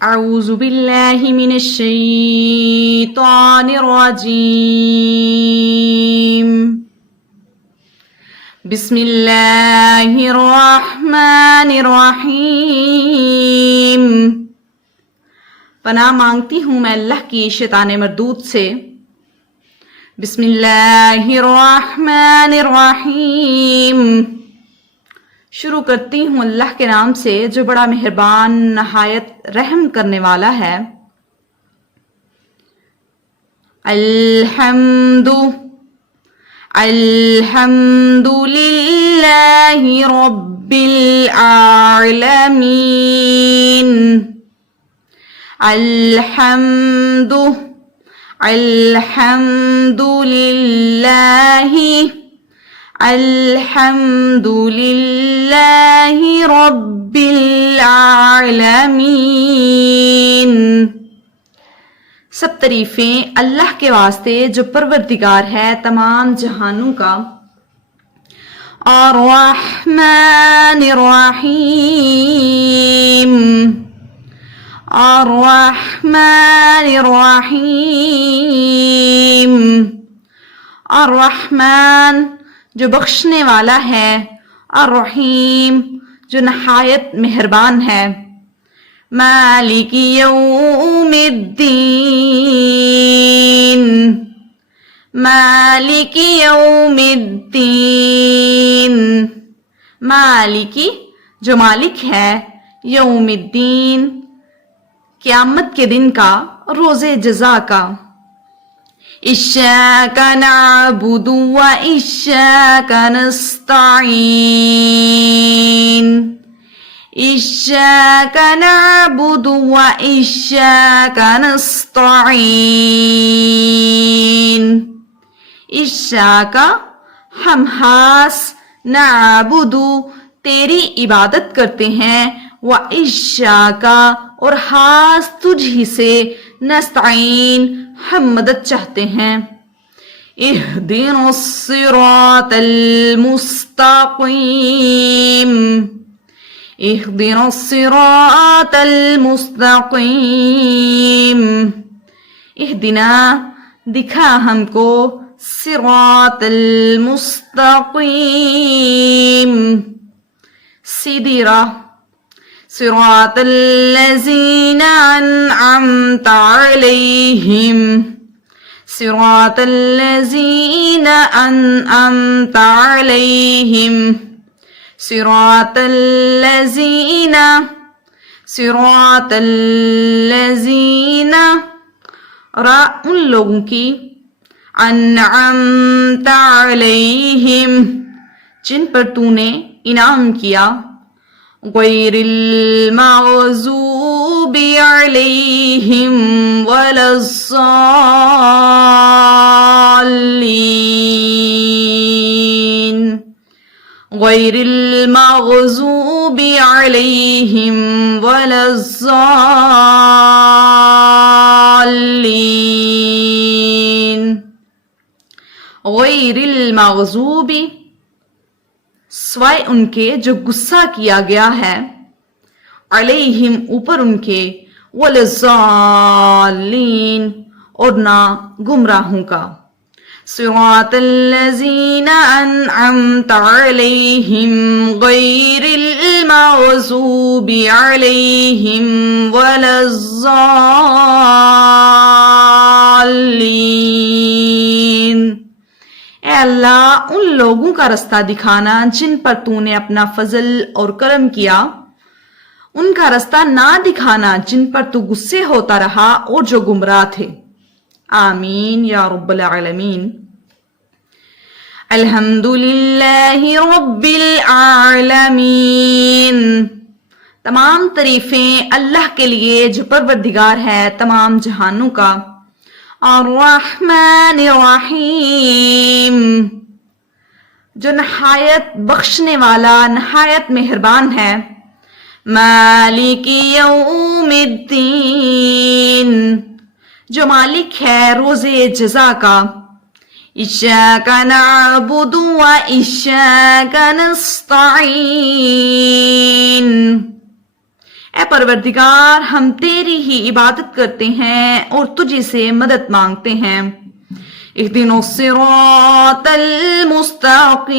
اعوذ باللہ من الشیطان الرجیم بسم اللہ الرحمن الرحیم۔ پناہ مانگتی ہوں میں اللہ کی شیطان مردود سے۔ بسم اللہ الرحمن الرحیم۔ شروع کرتی ہوں اللہ کے نام سے جو بڑا مہربان نہایت رحم کرنے والا ہے۔ الحمد للہ رب العالمین۔ الحمد للہ رب العالمین۔ سب تعریفیں اللہ کے واسطے جو پروردگار ہے تمام جہانوں کا۔ الرحمن الرحیم۔ الرحمن الرحیم۔ الرحمن جو بخشنے والا ہے، الرحیم جو نہایت مہربان ہے۔ مالک یوم الدین۔ مالک یوم الدین۔ مالکی جو مالک ہے، یوم الدین قیامت کے دن کا، روز جزا کا۔ إياك نعبد وإياك نستعين۔ إياك نعبد وإياك نستعين۔ إياك ہم خاص، نعبد تیری عبادت کرتے ہیں، وإياك اور خاص تجھ ہی سے، نستعین ہم مدد چاہتے ہیں۔ اہدنا الصراط المستقیم۔ اہدنا الصراط المستقیم۔ اہدنا دکھا ہم کو، صراط المستقیم سیدھی راہ۔ صراط الذین انعمت علیہم۔ صراط الذین انعمت علیہم۔ صراط الذین را ان لوگوں کی، انعمت علیہم جن پر تو نے انعام کیا، غیر المغضوب علیہم ولا الضالین۔ غیر المغضوب علیہم ولا الضالین۔ غیر المغضوب سوائے ان کے جو غصہ کیا گیا ہے، علیہم اوپر ان کے، والضالین اور نہ گمراہوں کا۔ صراط الذین انعمت علیہم غیر المغضوب علیہم ولا الضالین۔ اے اللہ ان لوگوں کا رستہ دکھانا جن پر تو نے اپنا فضل اور کرم کیا، ان کا رستہ نہ دکھانا جن پر تو غصے ہوتا رہا اور جو گمراہ تھے۔ آمین یا رب العالمین۔ الحمد للہ رب العالمین۔ تمام تعریفیں اللہ کے لیے جو پروردگار ہے تمام جہانوں کا۔ الرحمن الرحیم جو نہایت بخشنے والا، نہایت مہربان ہے۔ مالک یوم الدین جو مالک ہے روز جزا کا۔ إياك نعبد وإياك نستعين۔ اے پروردگار ہم تیری ہی عبادت کرتے ہیں اور تجھی سے مدد مانگتے ہیں. اہدنا الصراط المستقیم،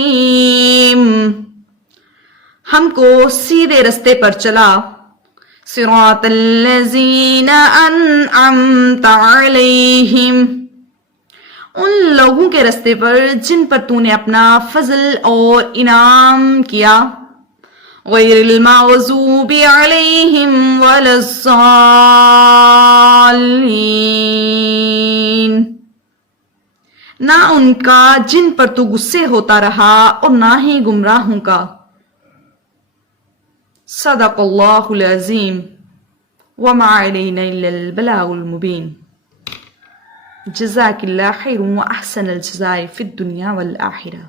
ہم کو سیدھے رستے پر چلا. صراط الذین انعمت علیہم، ان لوگوں کے رستے پر جن پر تو نے اپنا فضل اور انعام کیا. غیر المغضوب علیہم ولا الضالین، نہ ان کا جن پر تو غصے ہوتا رہا اور نہ ہی گمراہوں کا. صدق اللہ العظیم وما علینا الا البلاغ المبین. جزاک اللہ خیر و احسن الجزاء فی الدنیا والآخرہ.